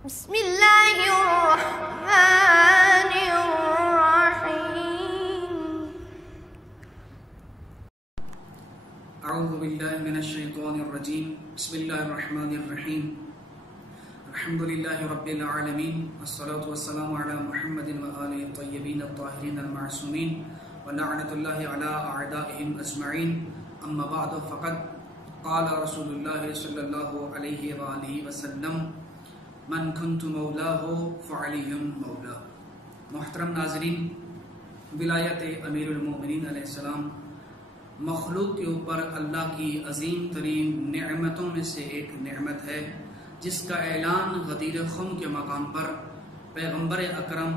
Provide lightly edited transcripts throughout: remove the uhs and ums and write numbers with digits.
بسم اللہ الرحمن الرحیم اعوذ باللہ من الشیطان الرجیم بسم اللہ الرحمن الرحیم الحمدللہ رب العالمین والصلاة والسلام علی محمد وآلہ الطیبین الطاہرین المعصومین ولعنۃ اللہ علی اعدائہم اجمعین اما بعد فقد قال رسول اللہ صلی اللہ علیہ وآلہ وسلم من کنت مولاہ فعلی مولا۔ محترم ناظرین، ولایت امیر المومنین علیہ السلام مخلوق کے اوپر اللہ کی عظیم ترین نعمتوں میں سے ایک نعمت ہے، جس کا اعلان غدیر خم کے مقام پر پیغمبر اکرم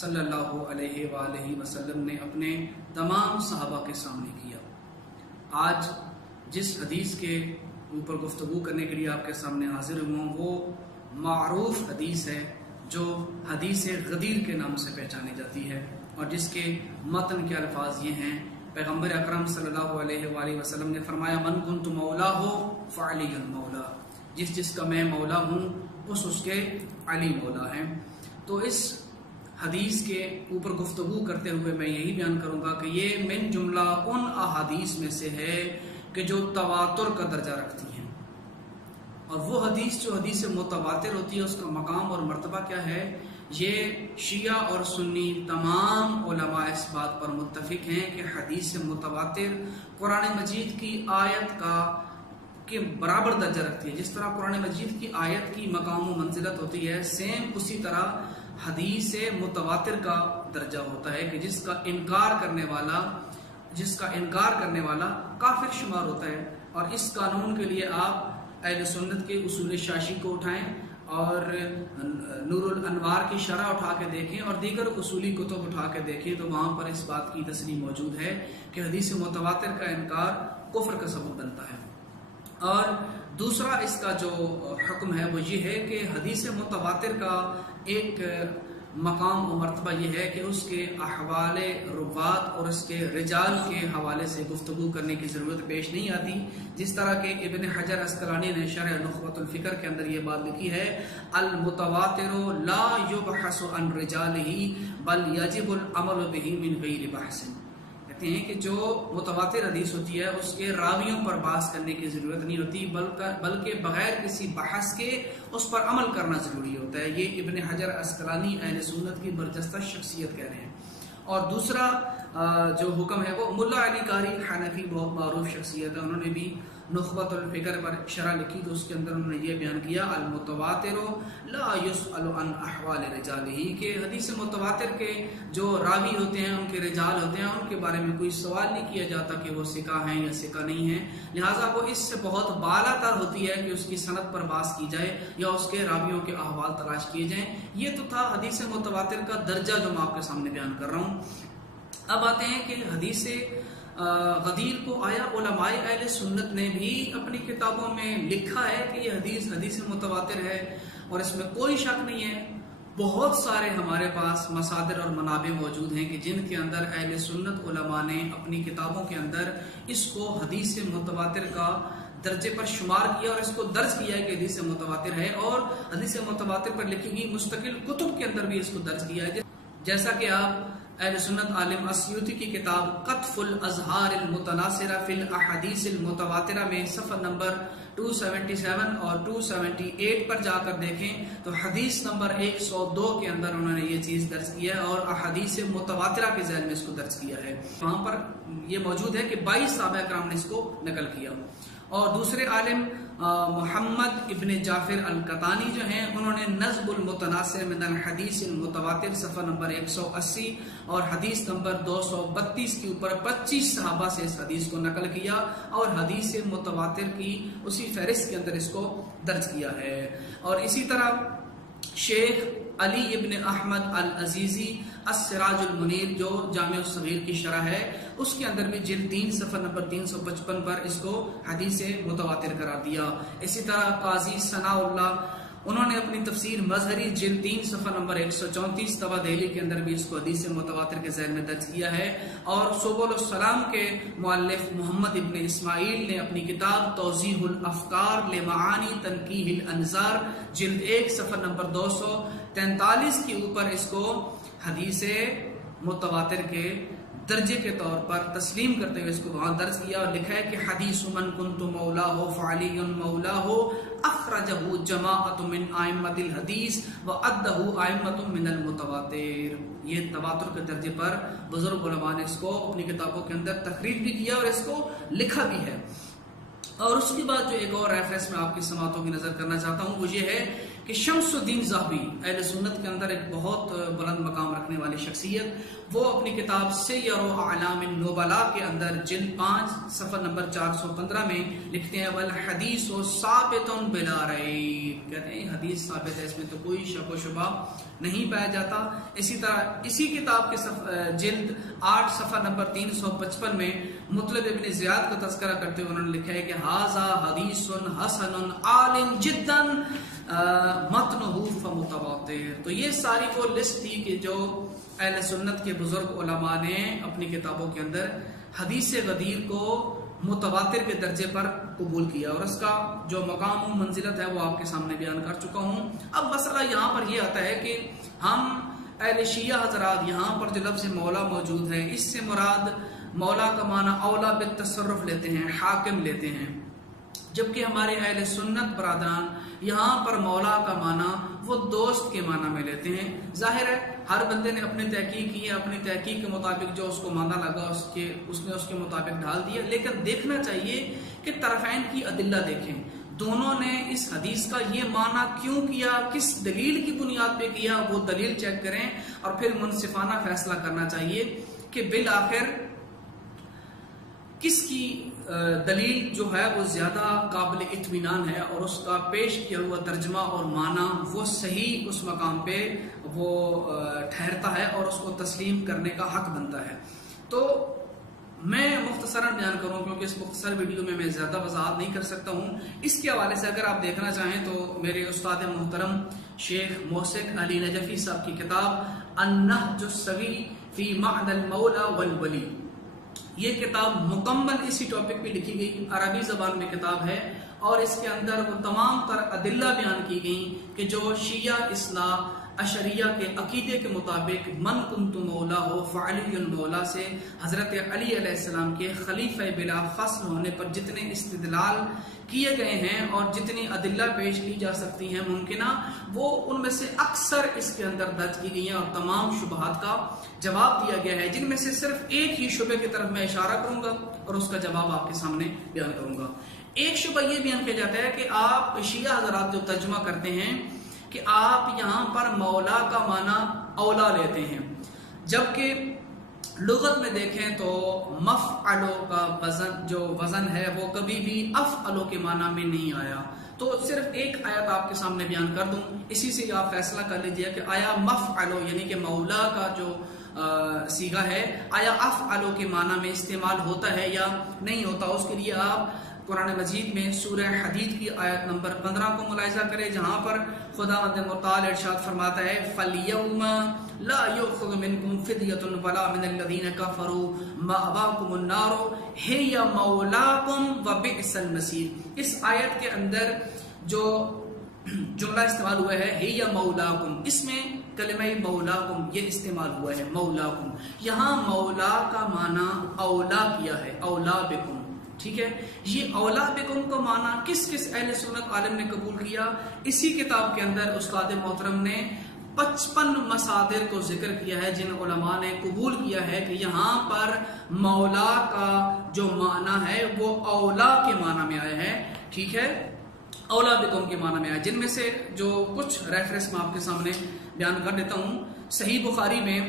صلی اللہ علیہ وآلہ وسلم نے اپنے تمام صحابہ کے سامنے کیا۔ آج جس حدیث کے اوپر گفتگو کرنے کے لیے آپ کے سامنے حاضر ہوں وہ معروف حدیث ہے جو حدیث غدیر کے نام سے پہچانی جاتی ہے، اور جس کے متن کے الفاظ یہ ہیں: پیغمبر اکرم صلی اللہ علیہ وآلہ وسلم نے فرمایا من کنت مولا ہو فعلی مولا، جس کا میں مولا ہوں اس کے علی مولا ہیں۔ تو اس حدیث کے اوپر گفتگو کرتے ہوئے میں یہی بیان کروں گا کہ یہ من جملہ ان احادیث میں سے ہے کہ جو تواتر کا درجہ رکھتی ہیں، اور وہ حدیث جو حدیث متواتر ہوتی ہے اس کا مقام اور مرتبہ کیا ہے، یہ شیعہ اور سنی تمام علماء اس بات پر متفق ہیں کہ حدیث متواتر قرآن مجید کی آیت کے برابر درجہ رکھتی ہے۔ جس طرح قرآن مجید کی آیت کی مقام و منزلت ہوتی ہے، سیم اسی طرح حدیث متواتر کا درجہ ہوتا ہے کہ جس کا انکار کرنے والا کافر شمار ہوتا ہے۔ اور اس قانون کے لیے آپ اہل سنت کے اصول شاشی کو اٹھائیں اور نور الانوار کی شرح اٹھا کے دیکھیں اور دیگر اصولی کتب اٹھا کے دیکھیں، تو وہاں پر اس بات کی تصریح موجود ہے کہ حدیث متواتر کا انکار کفر کا سبب بنتا ہے۔ اور دوسرا اس کا جو حکم ہے وہ یہ ہے کہ حدیث متواتر کا ایک مقام و مرتبہ یہ ہے کہ اس کے احوال روات اور اس کے رجال کے حوالے سے گفتگو کرنے کی ضرورت پیش نہیں آتی، جس طرح کہ ابن حجر عسقلانی نے شرح نخبۃ الفکر کے اندر یہ بات لکھی ہے: المتواتر لا یبحث عن رجالہ بل یجب العمل بہ من غیر بحث۔ کہتے ہیں کہ جو متواتر حدیث ہوتی ہے اس کے راویوں پر بحث کرنے کی ضرورت نہیں ہوتی، بلکہ بغیر کسی بحث کے اس پر عمل کرنا ضروری ہوتا ہے۔ یہ ابن حجر عسقلانی اہل سنت کی برجستہ شخصیت کہہ رہے ہیں۔ اور دوسرا جو حکم ہے وہ ملا علی قاری حنفی، بہت معروف شخصیت ہے، انہوں نے بھی نخبۃ الفکر پر شرح لکھی تو اس کے اندر انہوں نے یہ بیان کیا: المتواتر لا یسأل عن احوال رجالہ، کہ حدیث متواتر کے جو راوی ہوتے ہیں، ان کے رجال ہوتے ہیں، ان کے بارے میں کوئی سوال نہیں کیا جاتا کہ وہ ثقہ ہیں یا ثقہ نہیں ہیں، لہٰذا وہ اس سے بہت بالا تر ہوتی ہے کہ اس کی سند پر بحث کی جائے یا اس کے راویوں کے احوال تلاش کیے جائیں۔ یہ تو تھا حدیث متواتر کا درجہ جو میں آپ کے سامنے بیان کر رہا ہوں۔ اب آتے ہیں کہ حدیث غدیر کو آیا علماء اہل سنت نے بھی اپنی کتابوں میں لکھا ہے کہ یہ حدیث متواتر ہے، اور اس میں کوئی شک نہیں ہے۔ بہت سارے ہمارے پاس مصادر اور منابع موجود ہیں کہ جن کے اندر اہل سنت علماء نے اپنی کتابوں کے اندر اس کو حدیث متواتر کا درجے پر شمار کیا اور اس کو درج کیا ہے کہ حدیث متواتر ہے، اور حدیث متواتر پر لکھی گئی مستقل کتب کے اندر بھی اس کو درج کیا ہے، جیسا کہ آپ اہل سنت عالم السیوطی کی کتاب قطف الازہار المتناثرہ فی الاحادیث المتواترہ میں صفحہ نمبر 277 اور 278 پر جا کر دیکھیں تو حدیث نمبر 102 کے اندر انہوں نے یہ چیز درج کیا ہے اور احادیث متواترہ کے ذیل میں اس کو درج کیا ہے۔ وہاں پر یہ موجود ہے کہ 22 صحابہ کرام نے اس کو نقل کیا۔ اور دوسرے عالم محمد ابن جعفر القطانی جو ہیں، انہوں نے نظم المتناثر من الحدیث المتواتر صفحہ نمبر 180 اور حدیث نمبر 232 کے اوپر 25 صحابہ سے اس حدیث کو نقل کیا اور حدیث متواتر کی اسی فہرست کے اندر اس کو درج کیا ہے۔ اور اسی طرح شیخ علی ابن احمد العزیزی السراج المنیر جو جامع الصغیر کی شرح ہے، اس کے اندر بھی جلد 3 صفحہ نمبر 355 پر اس کو حدیث متواتر قرار دیا۔ اسی طرح قاضی ثناء اللہ انہوں نے اپنی تفسیر مظہری جلد 3 صفحہ نمبر 134 طبع دہلی کے اندر بھی اس کو حدیث متواتر کے ذیل میں درج کیا ہے، اور سبل السلام کے مؤلف محمد ابن اسماعیل نے اپنی کتاب توضیح الافکار لمعانی تنقیح الانظار جلد 1 صفحہ نمبر 243 کے اوپر اس کو حدیث متواتر کے درجے کے طور پر تسلیم کرتے ہوئے اس کو وہاں درج کیا اور لکھا ہے کہ حدیث من کنت مولاہ فعلی مولاہ اخرجہ جماعت من ائمۃ الحدیث وعدہ ائمۃ من المتواتر. یہ تواتر کے درجے پر بزرگ علماء نے اس کو اپنی کتابوں کے اندر تخریج بھی کیا اور اس کو لکھا بھی ہے. اور اس کے بعد جو ایک اور ریفرنس میں آپ کی سماعتوں کی نظر کرنا چاہتا ہوں وہ یہ ہے کہ شمس الدین ذہبی اہل سنت کے اندر ایک بہت بلند مقام رکھنے والی شخصیت، وہ اپنی کتاب سیر اعلام النبلاء کے اندر جلد 5 صفحہ نمبر 415 میں لکھتے ہیں والحدیث ثابت بلا ریب، کہتے ہیں حدیث ثابت ہے، اس میں تو کوئی شک و شبہ نہیں پایا جاتا. اسی طرح اسی کتاب کے جلد 8 صفحہ نمبر 355 میں مطلب ابن زیاد کا تذکرہ کرتے ہوئے انہوں نے لکھا ہے کہ ھذا حدیث حسن عال جدا متنہ فمتواتر. تو یہ ساری وہ لسٹ تھی کہ جو اہل سنت کے بزرگ علماء نے اپنی کتابوں کے اندر حدیث غدیر کو متواتر کے درجے پر قبول کیا، اور اس کا جو مقام و منزلت ہے وہ آپ کے سامنے بیان کر چکا ہوں. اب مسئلہ یہاں پر یہ آتا ہے کہ ہم اہل شیعہ حضرات یہاں پر جو لفظ مولا موجود ہے اس سے مراد مولا کا معنی اولا بالتصرف لیتے ہیں، حاکم لیتے ہیں، جبکہ ہمارے اہل سنت برادران یہاں پر مولا کا معنی وہ دوست کے معنی میں لیتے ہیں. ظاہر ہے ہر بندے نے اپنی تحقیق کی ہے، اپنی تحقیق کے مطابق جو اس کو معنی لگا اس نے اس کے مطابق ڈھال دیا، لیکن دیکھنا چاہیے کہ طرفین کی ادلہ دیکھیں، دونوں نے اس حدیث کا یہ معنی کیوں کیا، کس دلیل کی بنیاد پہ کیا، وہ دلیل چیک کریں اور پھر منصفانہ فیصلہ کرنا چاہیے کہ بالآخر کس کی دلیل جو ہے وہ زیادہ قابل اطمینان ہے اور اس کا پیش کیا ہوا ترجمہ اور معنی وہ صحیح اس مقام پہ وہ ٹھہرتا ہے اور اس کو تسلیم کرنے کا حق بنتا ہے. تو میں مختصراً بیان کروں کیونکہ اس مختصر ویڈیو میں زیادہ وضاحت نہیں کر سکتا ہوں. اس کے حوالے سے اگر آپ دیکھنا چاہیں تو میرے استاد محترم شیخ محسن علی نجفی صاحب کی کتاب النہج السوی فی معنی المولا والولی، یہ کتاب مکمل اسی ٹاپک پہ لکھی گئی، عربی زبان میں کتاب ہے، اور اس کے اندر وہ تمام تر ادلہ بیان کی گئیں کہ جو شیعہ اصلاح اشریہ کے عقیدے کے مطابق من کنت مولا ہو فعلی المولا سے حضرت علی علیہ السلام کے خلیفہ بلا فصل ہونے پر جتنے استدلال کیے گئے ہیں اور جتنی ادلہ پیش کی جا سکتی ہیں ممکنہ، وہ ان میں سے اکثر اس کے اندر درج کی گئی ہیں اور تمام شبہات کا جواب دیا گیا ہے، جن میں سے صرف ایک ہی شبہ کی طرف میں اشارہ کروں گا اور اس کا جواب آپ کے سامنے بیان کروں گا. ایک شبہ یہ بیان کیا جاتا ہے کہ آپ شیعہ حضرات جو ترجمہ کرتے ہیں کہ آپ یہاں پر مولا کا معنی اولا لیتے ہیں، جبکہ لغت میں دیکھیں تو مفعلو کا وزن جو وزن ہے وہ کبھی بھی افعلو کے معنی میں نہیں آیا. تو صرف ایک آیت آپ کے سامنے بیان کر دوں، اسی سے آپ فیصلہ کر لیجئے کہ آیا مفعلو یعنی کہ مولا کا جو صیغہ ہے آیا افعلو کے معنی میں استعمال ہوتا ہے یا نہیں ہوتا. اس کے لیے آپ قرآن مجید میں سورہ حدید کی آیت نمبر 15 کو ملاحظہ کریں، جہاں پر خداوند متعال ارشاد فرماتا ہے فَالْيَوْمَ لَا يُؤْخَذُ مِنْكُمْ فِدْيَةٌ وَلَا مِنَ الَّذِينَ كَفَرُوا مَأْوَاكُمُ النَّارُ هِيَ مَوْلَاكُمْ وَبِئْسَ الْمَصِيرُ. اس آیت کے اندر جو جملہ استعمال ہوا ہے هِيَ مَوْلَاكُمْ، اس میں کلمہ مولاکم یہ استعمال ہوا ہے مولاکم. یہاں مولا کا معنی اولا کیا ہے، اولا بکم، ٹھیک ہے. یہ اولا بکم کا معنی کس کس اہل سنت عالم نے قبول کیا؟ اسی کتاب کے اندر استاد محترم نے 55 مصادر کو ذکر کیا ہے جن علماء نے قبول کیا ہے کہ یہاں پر مولا کا جو معنی ہے وہ اولا کے معنی میں آیا ہے، ٹھیک ہے، اولا بکم کے معنی میں آیا. جن میں سے جو کچھ ریفرنس میں آپ کے سامنے بیان کر دیتا ہوں. صحیح بخاری میں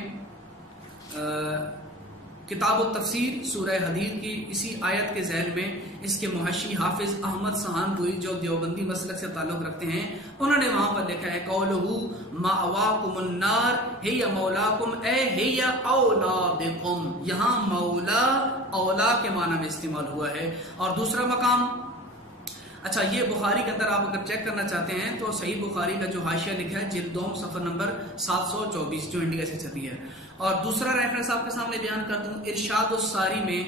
کتاب التفسیر سورہ حدید کی اسی آیت کے ذیل میں اس کے محشی حافظ احمد سہانپوری جو دیوبندی مسلک سے تعلق رکھتے ہیں، انہوں نے وہاں پر لکھا ہے قولہ مأواکم النار ہی مولاکم اے ہی اولا بکم. یہاں مولا اولا کے معنی میں استعمال ہوا ہے. اور دوسرا مقام اچھا، یہ بخاری کے اندر آپ اگر چیک کرنا چاہتے ہیں تو صحیح بخاری کا جو حاشیہ لکھا ہے جلد 2 صفحہ نمبر 724 جو انڈیا سے چھپی ہے. اور دوسرا ریفرنس آپ کے سامنے بیان کر دوں، ارشاد الساری میں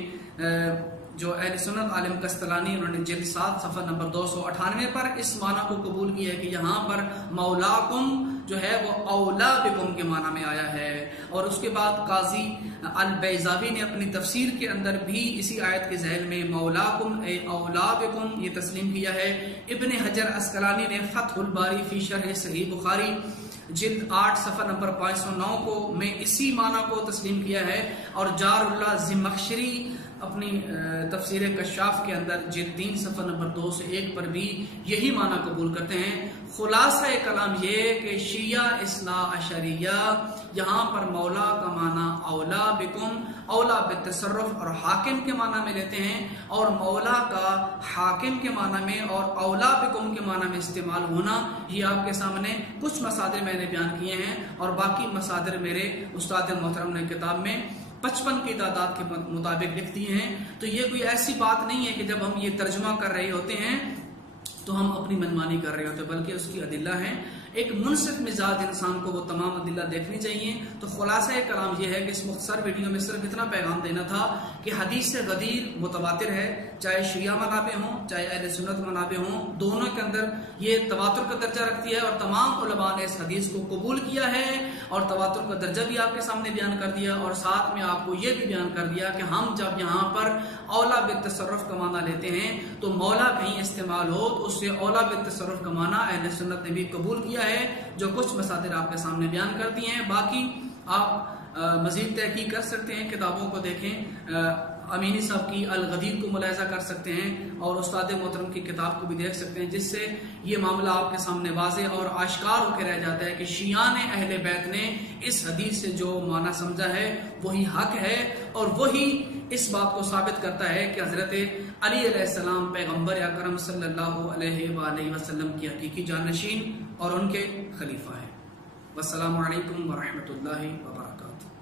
جو اہل سنت عالم قسطلانی انہوں نے جلد 7 صفحہ نمبر 298 پر اس معنی کو قبول کیا ہے کہ یہاں پر مولاکم جو ہے وہ اولا بکم کے معنی میں آیا ہے. اور اس کے بعد قاضی البیضاوی نے اپنی تفسیر کے اندر بھی اسی آیت کے ذیل میں مولاکم اے اولا بکم یہ تسلیم کیا ہے. ابن حجر عسقلانی نے فتح الباری فی شرح صحیح بخاری جلد 8 صفحہ نمبر 509 کو میں اسی معنی کو تسلیم کیا ہے. اور جار اللہ زمخشری اپنی تفسیر کشاف کے اندر جلد 3 صفحہ نمبر 2 سے 1 پر بھی یہی معنی قبول کرتے ہیں. خلاصہ کلام یہ کہ شیعہ اثنا عشریہ یہاں پر مولا کا معنی اولا بکم، اولا بالتصرف اور حاکم کے معنی میں لیتے ہیں، اور مولا کا حاکم کے معنی میں اور اولا بکم کے معنی میں استعمال ہونا یہ آپ کے سامنے کچھ مصادر میں نے بیان کیے ہیں. اور باقی مصادر میرے استاد محترم نے کتاب میں 55 کی تعداد کے مطابق لکھ دی ہیں. تو یہ کوئی ایسی بات نہیں ہے کہ جب ہم یہ ترجمہ کر رہے ہوتے ہیں تو ہم اپنی منمانی کر رہے ہوتے ہیں، بلکہ اس کی ادلہ ہیں. ایک منصف مزاج انسان کو وہ تمام ادلہ دیکھنی چاہیے. تو خلاصہ کلام یہ ہے کہ اس مختصر ویڈیو میں صرف اتنا پیغام دینا تھا کہ حدیث غدیر متواتر ہے، چاہے شیعہ منابع ہوں چاہے اہل سنت منابع ہوں، دونوں کے اندر یہ تواتر کا درجہ رکھتی ہے. اور تمام علماء نے اس حدیث کو قبول کیا ہے اور تواتر کا درجہ بھی آپ کے سامنے بیان کر دیا. اور ساتھ میں آپ کو یہ بھی بیان کر دیا کہ ہم جب یہاں پر اولا بالتصرف کا معنی لیتے ہیں تو مولا کہیں استعمال ہو تو اس سے اولا بالتصرف کا معنی اہل سنت نے بھی قبول کیا ہے، جو کچھ مصادر آپ کے سامنے بیان کر دیے ہیں. باقی آپ مزید تحقیق کر سکتے ہیں، کتابوں کو دیکھیں، امینی صاحب کی الغدیر کو ملاحظہ کر سکتے ہیں اور استاد محترم کی کتاب کو بھی دیکھ سکتے ہیں، جس سے یہ معاملہ آپ کے سامنے واضح اور آشکار ہو کے رہ جاتا ہے کہ شیعان اہل بیت نے اس حدیث سے جو معنی سمجھا ہے وہی حق ہے. اور وہی اس بات کو ثابت کرتا ہے کہ حضرت علی علیہ السلام پیغمبر اکرم صلی اللہ علیہ وآلہ وسلم کی حقیقی جانشین اور ان کے خلیفہ ہیں. والسلام علیکم ورحمۃ اللہ وبرکاتہ.